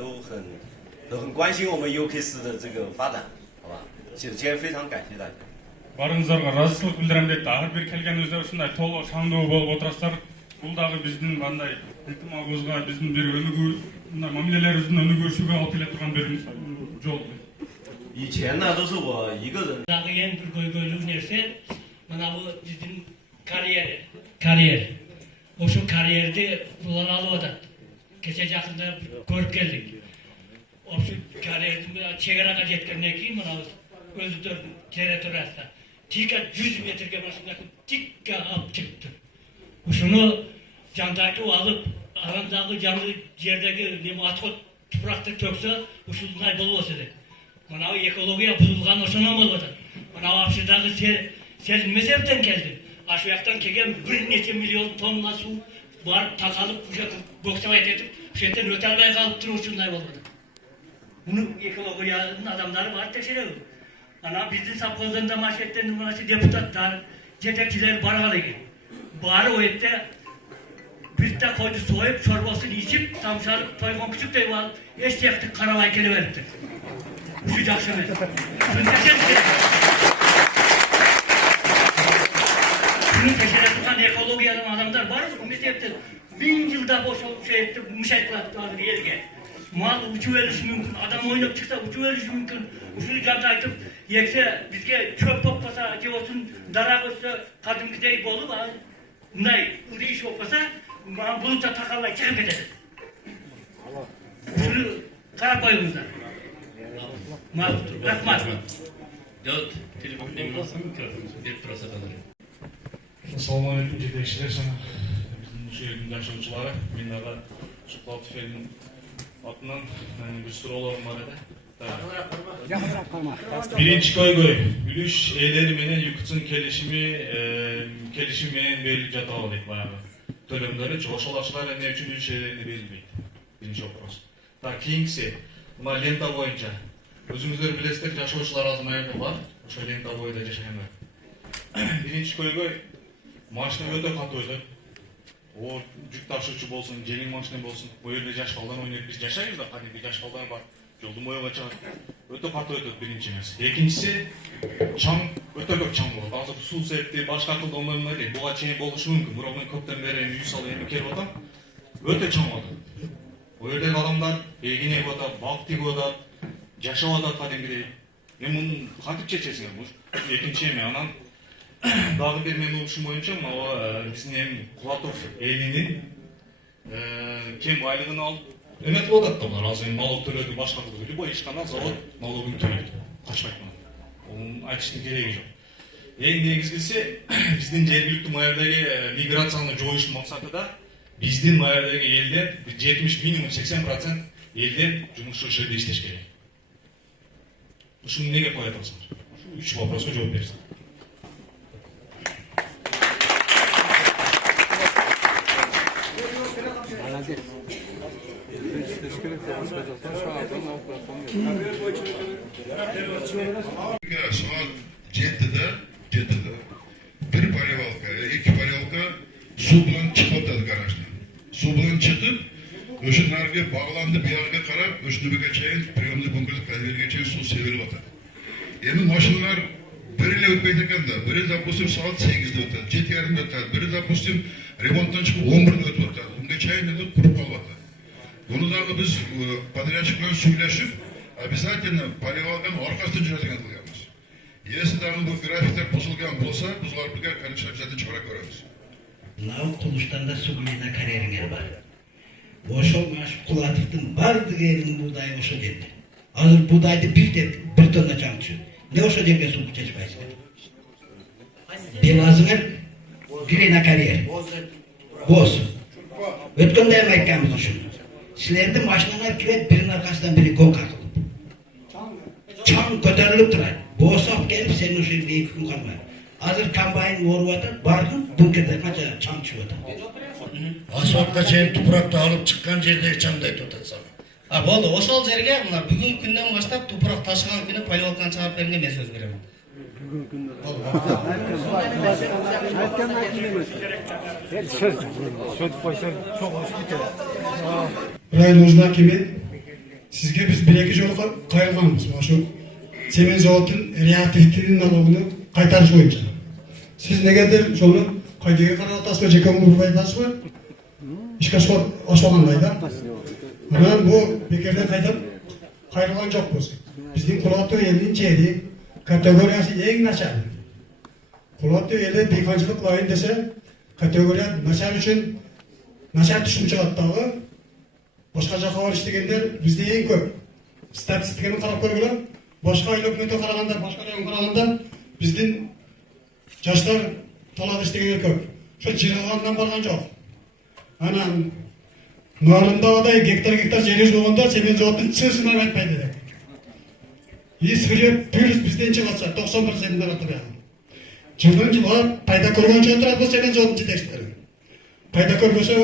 都很关心我们 UKS 的这个发展，好吧？首先非常感谢大家。 Барыңыздарга ыраазычылык билдирем дейт. Ар бир келгенибизде ушундай толук шаңдуу болуп отурасыздар. Бул дагы биздин мындай ынтымагыбызга, биздин бир өнүгүү, мындай мамилелерибиздин өнүгүшүгө алып келе турган бир жол. 以前呢都是我一个人。 Дағы ең бір көйгөйлүү нерсе мына бул биздин карьер. Ошо карьерди булар алып атат. Кече жакында көрүп келдик. Ошо карьердин чек арага жеткенден кийин мына өзүдөрүнүн территориясында тика 100 метрге машина тикке алып чыкты. Ушуну жандайтып алып, арандагы жаңы жердеги неме отход тупуракты төксө, ушундай болбосо деп. Мына экология бузулган ошондон болуп атат. Мына Апшырдагы сел неме себептен келди? Ашу жактан келген бир нече миллион тонна суу барып такалып, ушо боксабайт этип, ушул жерден өтө албай калып туруп ушундай болуп атат. Муну экологиянын адамдары бар текшеребиз. Ана биздин совхоздон да машеттен мынасы депутаттар, жетекчилер барган экен. Бары о жерде бирте койду союп, чорбосун ичип, тамшалып, тойгон күчүктөй болуп, эч жакты карабай келе бериптир. Ушу жакшы эмес. Шуну текшере турган экологиянын адамдар бар. Эмне себептен 1000 жылда ошол жерде мышайт кылат азыр элге. Мал учуп өлүшү мүмкүн, адам ойноп чыкса учуп өлүшү мүмкүн. Ушул жанды айтып, ексе бизге чөп болуп калса, же болсун дарак өссө, кадимкидей болуп, мындай иш болуп калса, булутта такалбай чыгып кетет. Ушуну карап коюңуздар. Рахмат. Жот, телефонун алсам, берип турасыздар. Assalomu alaykum жетекчилер, жана биздин ушу элдин жашоочулары. Мен дагы Шоқлатов элдин атынан бир суроолорум бар эди. Биринчи көйгөй үлүш ээлери менен ЮКЦнын келишими менен берилип жатабы дейт баягы төлөмдөрү. Ошол акчалар эмне үчүн үлүш ээлерине берилбейт? Биринчи вопрос. Так, кийинкиси мына лента боюнча өзүңүздөр билесиздер, жашоочулар азыр маякта бар. Ошо лента боюнда жашагандар. Биринчи көйгөй машина өтө катуу өтөт. О жүк ташуучу болсун, жеңил машина болсун, бул жерде жаш балдар ойнойт. Биз жашайбыз да, кадимки жаш балдар бар. Жолдун боюга чыгат. Өтө катуу өтөт биринчи нерсе. Экинчиси чаң, өтө көп чаң болот. Азыр суу септи, башка кылдымдар эле. Буга чейин болушу мүмкүн. Бирок мен көптөн бери үй салып эми келип атам. Өтө чаң болот. Бул жердеги адамдар эгине атат, бак тигип атат, жашап атат кадимкидей. Мен муну кантип чечесиң? Экинчи эме анан дагы бир менин угушум боюнча мына биздин эми Кулатов элинин кем айлыгын алып эме кылып атат да булар. Азыр налог төлөдү, башка кылды. Любой ишкана завод налогун төлөйт. Качпайт мына. Онун айтыштын кереги жок. Эң негизгиси биздин жергиликтүү маярдагы миграцияны жоюштун максатында биздин маярдагы элден 70 минимум 80% элден жумушчу ишерде иштеш керек. Ушуну неге коюп атасыңар? Үч вопроска жооп берсиңер. Saat 7'de bir polyvalka, iki polyvalka su bilan chiqib o'tadi garajdan. Su bilan chiqib, o'sha narga bog'landi, bu yoqqa qarab, o'sha nimaga chayin, priyomli bunkerga konvergacha suv sevilib o'tadi. Endi mashinalar biriyle o'tmaydi ekanda, biri допустим soat 8'de o'tadi, 7:30'da o'tadi, biri допустим remontdan chiqib 11'de o'tib o'tadi. Unga chayin endi qurib qolyapti. Buni dag'i biz подрядчик bilan suylashib, обязательно polyvalkani orqasidan jo'natgan qilganmiz. Если dag'i bu grafiklar buzilgan bo'lsa, biz ularga kontrakt chiqara ko'ramiz. Mынау Кулуштанда суглина карьериңер бар. Ошол маш Кулатовдун бардык элинин буудайы ошол жерде. Азыр буудайды бир тонна чаңчы. Не ошол жерге суу чечпайсыңар? Белазыңар глина карьер. Боз. Өткөндө эми айтканбыз ошону. Силердин машиналар кирет, биринин аркасынан бири гонка кылып. Чаң көтөрүлүп турат. Босоп келип сен ошол жерде 2 күн калмай. Азыр комбайн оруп атат, бардым, бункерде канча чаң чыгып атат. Асфальтка чейин тупуракты алып чыккан жерде чаңды айтып атат. Болду, ошол жерге мына бүгүнкү күндөн баштап тупурак ташыган күнү поливалканы чыгарып бергенге мен сөз берем. Нужна кеме? Sizge biz bir-iki жолу кайрылганбыз. Ошо цемент заводунун реактивдин налогуну кайтарыш боюнча. Siz негедир şonu кайдыга карап атасызбы, жеке мурбай атасызбы? Ишке ашпагандай да. Анан бу бекерден кайтып кайрылган жокпуз. Биздин Кулатуу элинин жери категориясы эң начар. Кулатуу эли дыйканчылык кылайын десе, категория начар үчүн начар түшүм чыгат дагы. Башка жака барып иштегендер бизде эң көп. Статистиканы карап көргүлө, башка эл өкмөтүнө караганда, башка районго караганда биздин жаштар талап иштегендер көп. Ошо жыргалгандан барган жок. Анан Нарындагыдай гектар жерибиз болгондо цемент заводунун чыгышынан айтпайт элек. Исхире плюс бизден чыгатса 90%-ын атырат. Жылдан жылга пайда көргөнчө турат бул цемент заводунун жетекчилери. Пайда көрбөсө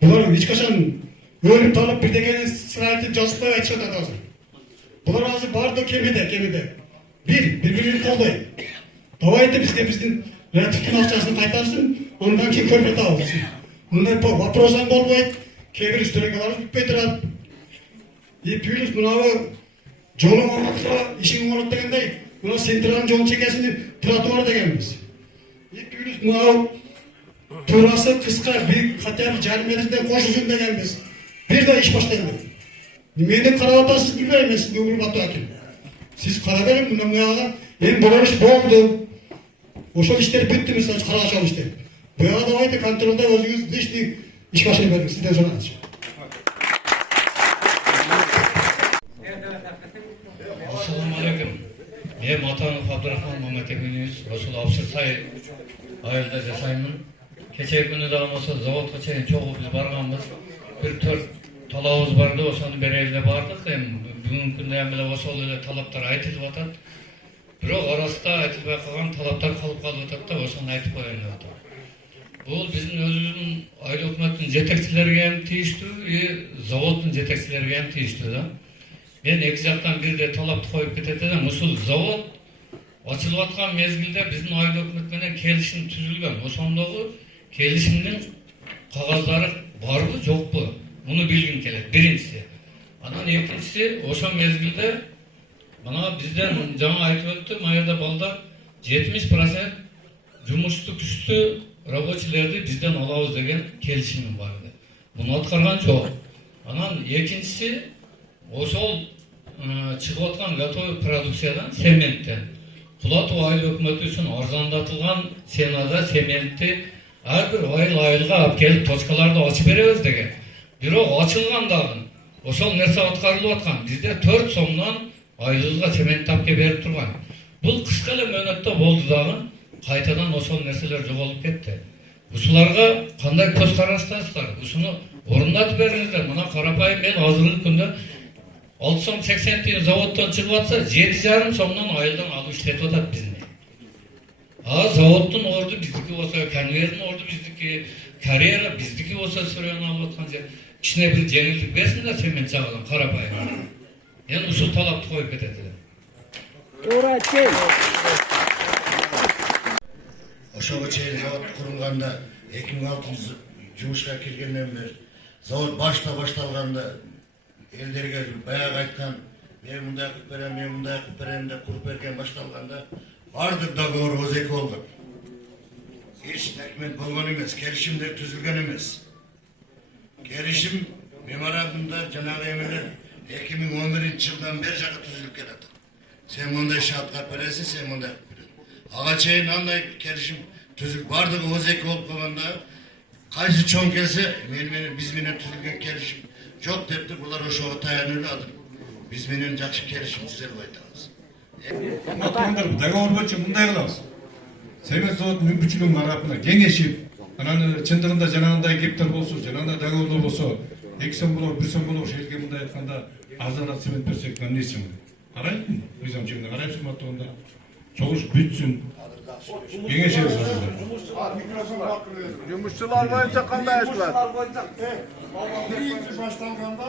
булар эч качан өлүп талып бирдегени сырайтып жазбай айтышат азыр. Булар азыр барды кемеде. Бири-бирин колдойт. Давайте бизге биздин реактивдин акчасын кайтарсын, андан кийин көрбөт алабыз. Мындай вопростан болбойт. Кээ бир үстөлгөлөр бүтпөй турат. Плюс мынабы жолун оңотса, ишин оңолот дегендей, мына централдын жолун чекесини тротуар дегенбиз. Плюс мынабы турасы кыска бир хотя бы жарым метрден кошулсын дегенбиз. Бир да иш башталбайт. Эмнени карап атасыз билбейм, мен сизге урматтуу аким. Сиз карап бериң, мына мыяга эми болор иш болду. Ошол иштер бүттү, мисалы карашал иштер. Буяга давайте контролдо өзүңүз личный иш баштай бериңиз, сизден сураңызчы. Assalamu alaikum. Мен Матанов Абдурахман Маматекенибиз, ошол Абшырсай айылда жашаймын. Кечээ күнү дагы ошол заводко чейин чогуу биз барганбыз. Бир 4 талабыбыз барды, ошону берели деп бардык. Эми бүгүнкү күндө эле ошол эле талаптар айтылып атат. Бирок арасында айтылбай калган талаптар калып атат да, ошону айтып коеюн деп атам. Бул биздин өзүбүздүн айыл өкмөттүн жетекчилерге эми тийиштүү, заводдун жетекчилерге эми тийиштүү да. Мен эки жактан бирдей талапты коюп кетет элем. Ушул завод ачылып аткан мезгилде биздин айыл өкмөт менен келишим түзүлгөн. Ошондогу келишимдин кагаздары барбы, жокпу? Муну билгим келет, биринчиси. Анан экинчиси, ошол мезгилде мына бизден жаңа айтып өттү, майырда балдар 70% жумушту күчтүү рабочилерди бизден алабыз деген келишим бар. Муну аткарган жок. Анан экинчиси, ошол чыгып аткан готовый продукциядан, цементтен Кулатуу айыл өкмөтү үчүн арзандатылган ценада цементти ар бир айылга алып келип точкаларды ачып беребиз деген. Бирок ачылган дагы ошол нерсе аткарылып аткан. Бизде 4 сомдон айылга цемент тапке берип турган. Бул кыска эле мөөнөттө болду дагы, кайтадан ошол нерселер жоголуп кетти. Ушуларга кандай көз караштасыздар? Ушуну орундатып бериңиздер. Мына карапайым мен азыркы күндө 6 сом 80 тиын заводдон чыгып атса, 7,5 сомдон айылдан алып иштетип атат бизди. Заводдун орду биздики болсо, конвейердин орду биздики, карьера биздики болсо сөрөнү алып аткан жер. Кичине бир жеңилдик берсин да цемент жагынан карапайым. Эми ушул талапты коюп кетет элем. Туура чей. Ошого чейин завод курулганда 2006 жумушка киргенден бери завод башталганда элдерге баягы айткан мен мындай кылып берем, мен мындай кылып берем деп куруп берген башталганда бардык договор өзеки болгон. Эч документ болгон эмес, келишимдер түзүлгөн эмес. Келишим меморандумда жанагы эмелер 2011-жылдан бери жакы түзүлүп келет. Сен мындай иш аткарып бересиң, сен мындай кылып бересиң. Ага чейин андай келишим түзүлүп бардыгы өзеки болуп калганда кайсы чоң келсе, биз менен түзүлгөн келишим жок депти, булар ошого таянуулады. Биз менен жакшы келишим түзө албай атабыз. Атаңдар договор боюнча мындай кылабыз. Цемент заводунун мүмкүнчүлүгүн карап кеңешип, анан чындыгында жанагындай гектар болсо, жанагындай договордор болсо, 2 сом болобу, 1 сом болобу, жерге мындай айтканда азыраак цемент берсек, эмне үчүн? Карайбы? Мыйзамчылыгына карайсың аттаганда. Чогуш бүтсүн. Кеңешебиз азыр. Жумушчулар боюнча кандай айтылат? Биринчи башталганда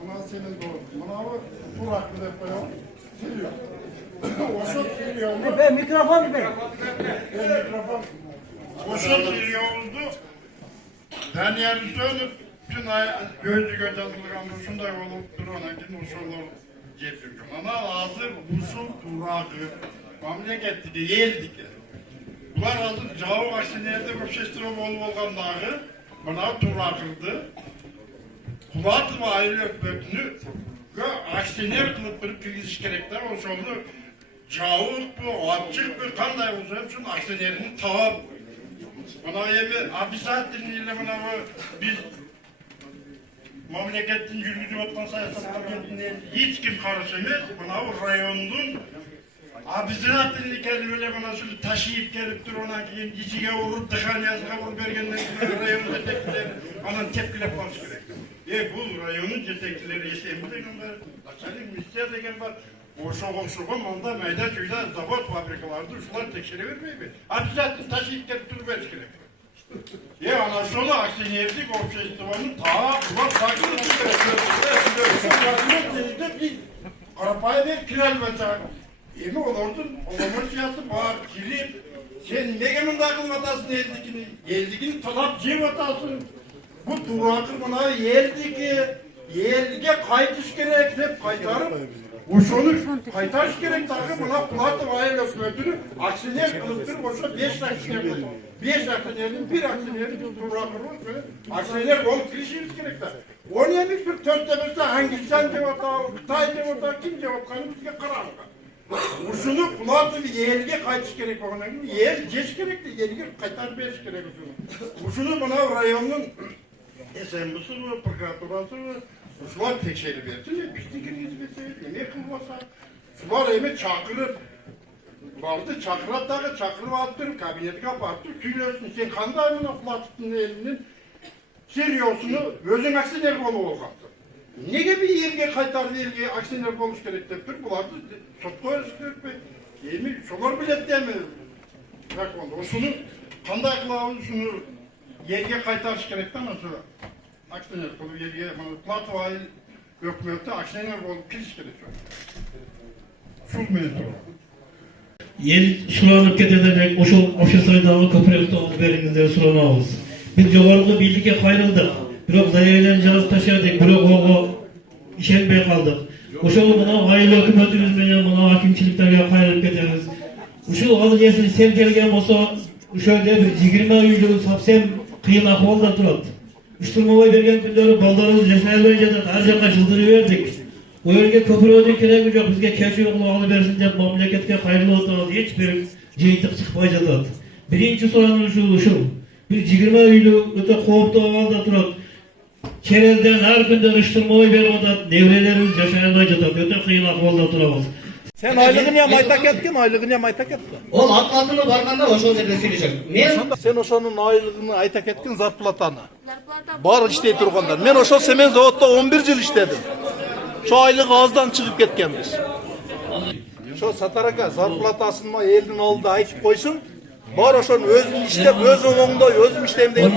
мына сенин мынабы турак деп коём. Ошол Микрофон бер. Ошол сирионду Данияр Үсөнов Bütün gözlüğe жазылған ушундай болуп туруп анан кийин ошолор жеп жүргөн. Анан азыр ушул турагы мамлекеттики, элдики. Булар азыр жабык акционердик общество болуп алгандагы мына турагырды Кулатов айыл өкмөтүнө акционер кылып туруп киргизиш керек да. Ошону жабыкпы, ачыкпы, кандай болсо ушул акционерин таап. Мына эми обязательно эле мына биз мамлекеттин жүргүзүп аткан саясаттарга эч ким каршы эмес. Мына райондун обязательно келип эле мына ушул ташип келип туруп анан кийин ичиге уруп дыханиясына уруп бергенден кийин район жетекчилери анан тепкилеп калыш керек. Бул районун жетекчилери эсенби деген бар, начальник министр деген бар. Ошого окшогон мында майда чүйда завод фабрикаларды ушулар текшере бербейби? Обязательно ташип келип туруп бериш керек. Ana şunu aksiyenerlik общество'nun ta kulak sakını tüketir. Biz karapaya bir kiral mesela. Emi olurdun, olamur siyasi var, kirip. Sen ne gemin dağıl vatasın eldikini? Eldikini talap cem vatasın. Bu durakır buna yeldike kaytış gerek, hep kaytarıp. Uşunu kaytarış gerek dağı buna Kulatov ayıl ökmötünü aksiyener kılıptırıp oşa 5 aksiyener koydu. 5 aksiyenerin, 1 aksiyenerin durakırız ve aksiyener olup girişimiz gerek dağı. Onu yemiş bir 4'te Hindistan cevata, Kıtay cevata, kim cevapkanı bizge karanlık. Uşunu Kulatov yeğilge kaytış gerek olduğuna gibi yeğil geç gerekti, yeğilge kaytar beriş gerek uşunu. Uşunu buna rayonun SMB'si mi, prokuraturası mı, uşular tekşeri versin ya, bizlikiniz versin, ne kılmasa. Şular emi çakırıp, vardı çakırat dağı çakırıp attırıp, kabineti kapattırıp, söylüyorsun, sen kanday mı Kulatov'un elinin seriosunu özün aksiyener bolu olgaktır. Nege bir yerge kaytardı yerge aksiyener boluş gerek deyip dur, bulardı sotko özgürlük be. Emi şolar bilet demi. Bırak oldu, şunu kanday kılavuz şunu yerge kaytarış gerekten nasıl aksiyener bolup yerge, Kulatov ayıl ökmötü aksiyener bolup kiriş gerek. Şul mevzu. Yer sulanıp ketederek oşu sayıdağı köprüyekte olup berinizde sulanağız. Biz jogarlığı birlikte kayrıldık. Birok zayayla cevap taşıyadık, birok oğu işenmeye kaldık. Oşu buna ayılı hükümetimiz menen buna hakimçiliklerge kayrılıp ketemiz. Uşu alı jesini sen kelgen olsa, uşöyle bir 20 aylıq sapsem kıyın ahvalda turat. Uçturmabay bergen günleri baldarımız yaşayalmaya jatat, her jaka жылдыры verdik. O yerge köprüyödün keregi yok, bizge keşi yokluğu alı bersin dep mamleketke kayrılı oturad, hiç bir jeytik çıkmay jatat. Birinci soranın uşu. Bir 20 aylıq öte kooptu ahvalda turat. Kerelden her günden uçturmabay berip atat, nevrelerimiz yaşayalmaya jatat, öte kıyın ahvalda turabız. Sen aylığını ya maytak etkin, aylığını ya maytak etkin. Ол атқатыны барғанда ошол жерде сүйлөшөм. Мен Sen oşonun aylığını aytak etkin zarplatаны. Bar iştey turgandan. Men oşo semen zavodda 11 yıl işledim. Şu aylık ağızdan çıkıp ketkenmiz. Şu Sataraka zarplatasını mı eldin oldu aytıp koysun. Bar oşon özün işlep, özün oңдой, özüm işleyim deyip.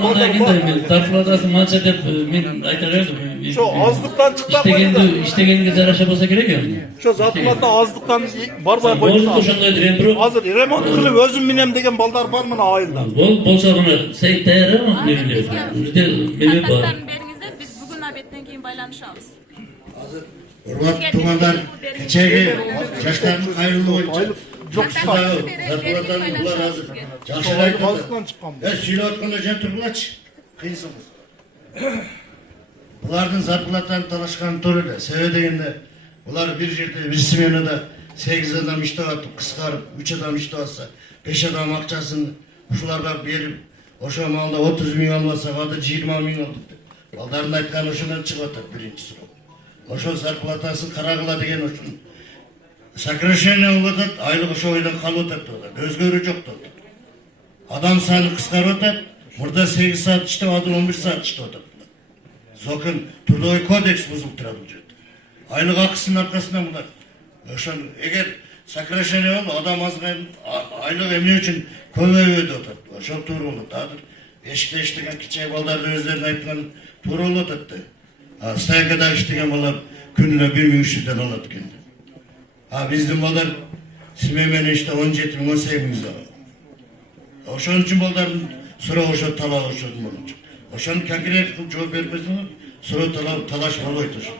Зарплатасын манча деп мен айта бердим. Şu azlıktan çıktan koydu. İştegенге жараша болса керек эми. Şu zarplata azlıktan barbar koydu. Hazır remont kılıp özüm minem degen baldar var mı ayılda? Болсо муну Сейит даяр эмі Bizde meme бар. Biz bugün abetten keyin baylanışabız. Hurmatlı tuğanlar, keçegi yaşlarının ayrılığı boyunca zarplatаны bular hazır. Жақшылар айтты. Сөйлеп атканда жан тургулачы. Кыйынсыңыз. Бұлардың зарплатаны талашқан туры эле. Себеби дегенде бұлар bir жерде bir сменада 8 адам иштеп атып, кыскарып 3 адам иштеп атса, 5 адам акчасын ушуларга берип, ошо маалда 30 миң алмаса, ада 20 миң болду. Балдардын айтканы ошондон чыгып атат биринчи суроо. Ошо зарплатасын карагыла деген үчүн сокращение болуп атат, айлык ошо бойдон калып атат деп атат. Өзгөрүү жок деп атат. Адам саны кыскарып атат, мурда 8 саат иштеп атат, 11 саат иштеп атат. Сокун трудовой кодекс бузулуп турат бул жерде. Айлык акысынын аркасында булар. Ошон эгер сокращение болуп адам азгайып, айлык эмне үчүн көбөйбөдү деп атат. Ошол туура болот. Азыр эшикте иштеген кичээ балдардын өздөрүнүн айтканы туура болуп атат да. Стайкада иштеген балдар күнүнө 1300 алат экен. Биздин балдар симе менен иште 17 миң 18 миң алат. Ошон үчүн балдардын суроо ошо талабы ошол болчу. Ошону конкрет кылып жооп бербесеңиз суроо талаш болбойт ошо.